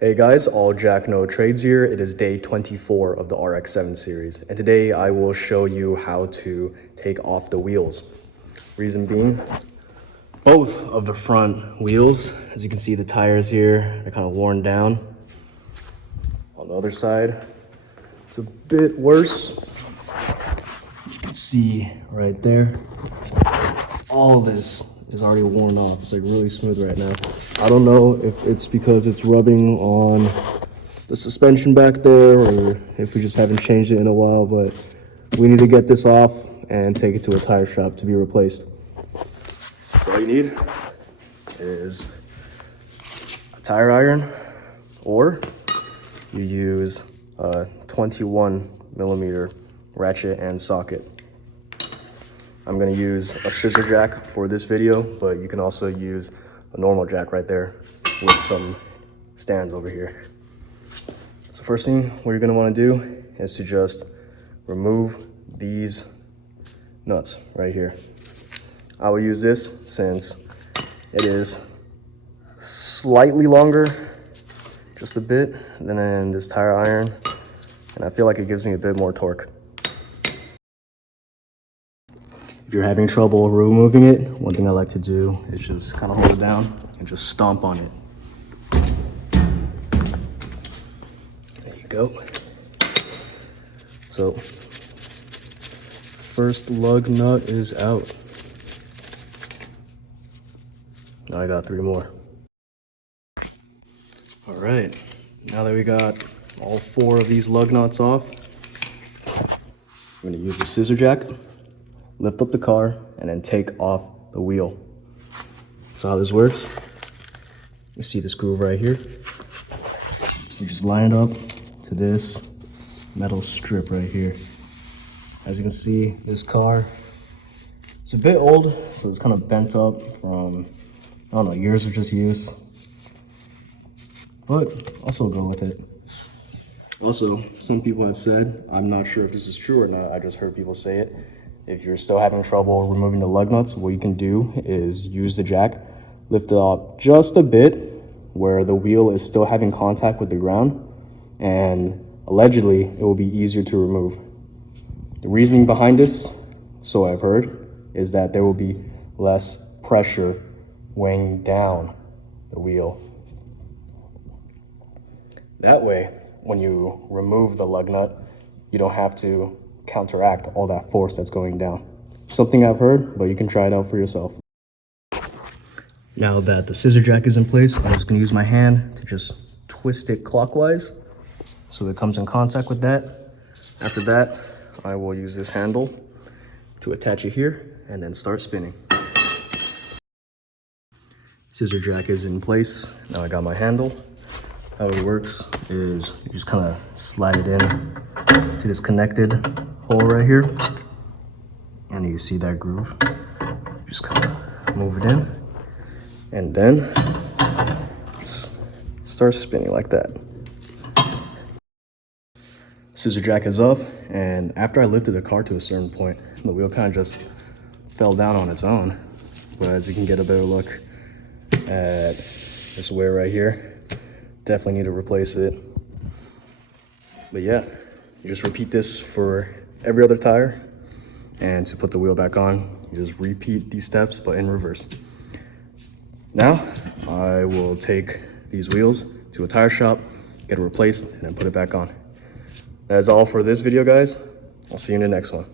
Hey guys, all Jack No Trades here. It is day 24 of the RX7 series, and today I will show you how to take off the wheels. Reason being, both of the front wheels, as you can see the tires here, are kind of worn down. On the other side, it's a bit worse. You can see right there, all this is already worn off. It's like really smooth right now. I don't know if it's because it's rubbing on the suspension back there or if we just haven't changed it in a while, but we need to get this off and take it to a tire shop to be replaced. So all you need is a tire iron, or you use a 21mm ratchet and socket. I'm gonna use a scissor jack for this video, but you can also use a normal jack right there with some stands over here. So first thing what you're gonna wanna do is to just remove these nuts right here. I will use this since it is slightly longer, just a bit, than this tire iron, and I feel like it gives me a bit more torque. If you're having trouble removing it, one thing I like to do is just kind of hold it down and just stomp on it. There you go. So, first lug nut is out. Now I got 3 more. All right, now that we got all 4 of these lug nuts off, I'm gonna use the scissor jack, lift up the car, and then take off the wheel. So how this works, you see this groove right here? So you just line it up to this metal strip right here. As you can see, this car, it's a bit old, so it's kind of bent up from, I don't know, years of just use. But also go with it. Also, some people have said, I'm not sure if this is true or not, I just heard people say it, if you're still having trouble removing the lug nuts, what you can do is use the jack, lift it up just a bit where the wheel is still having contact with the ground, and allegedly it will be easier to remove. The reasoning behind this, so I've heard, is that there will be less pressure weighing down the wheel. That way, when you remove the lug nut, you don't have to counteract all that force that's going down. Something I've heard, but you can try it out for yourself. Now that the scissor jack is in place, I'm just gonna use my hand to just twist it clockwise so it comes in contact with that. After that, I will use this handle to attach it here and then start spinning. Scissor jack is in place. Now I got my handle. How it works is you just kind of slide it in to this connected hole right here, and you see that groove. Just kind of move it in, and then just start spinning like that. Scissor jack is up, and after I lifted the car to a certain point, the wheel kind of just fell down on its own. But as you can get a better look at this wear right here, definitely need to replace it. But yeah, you just repeat this for every other tire, and to put the wheel back on, you just repeat these steps but in reverse. Now I will take these wheels to a tire shop, get it replaced, and then put it back on. That is all for this video, guys. I'll see you in the next one.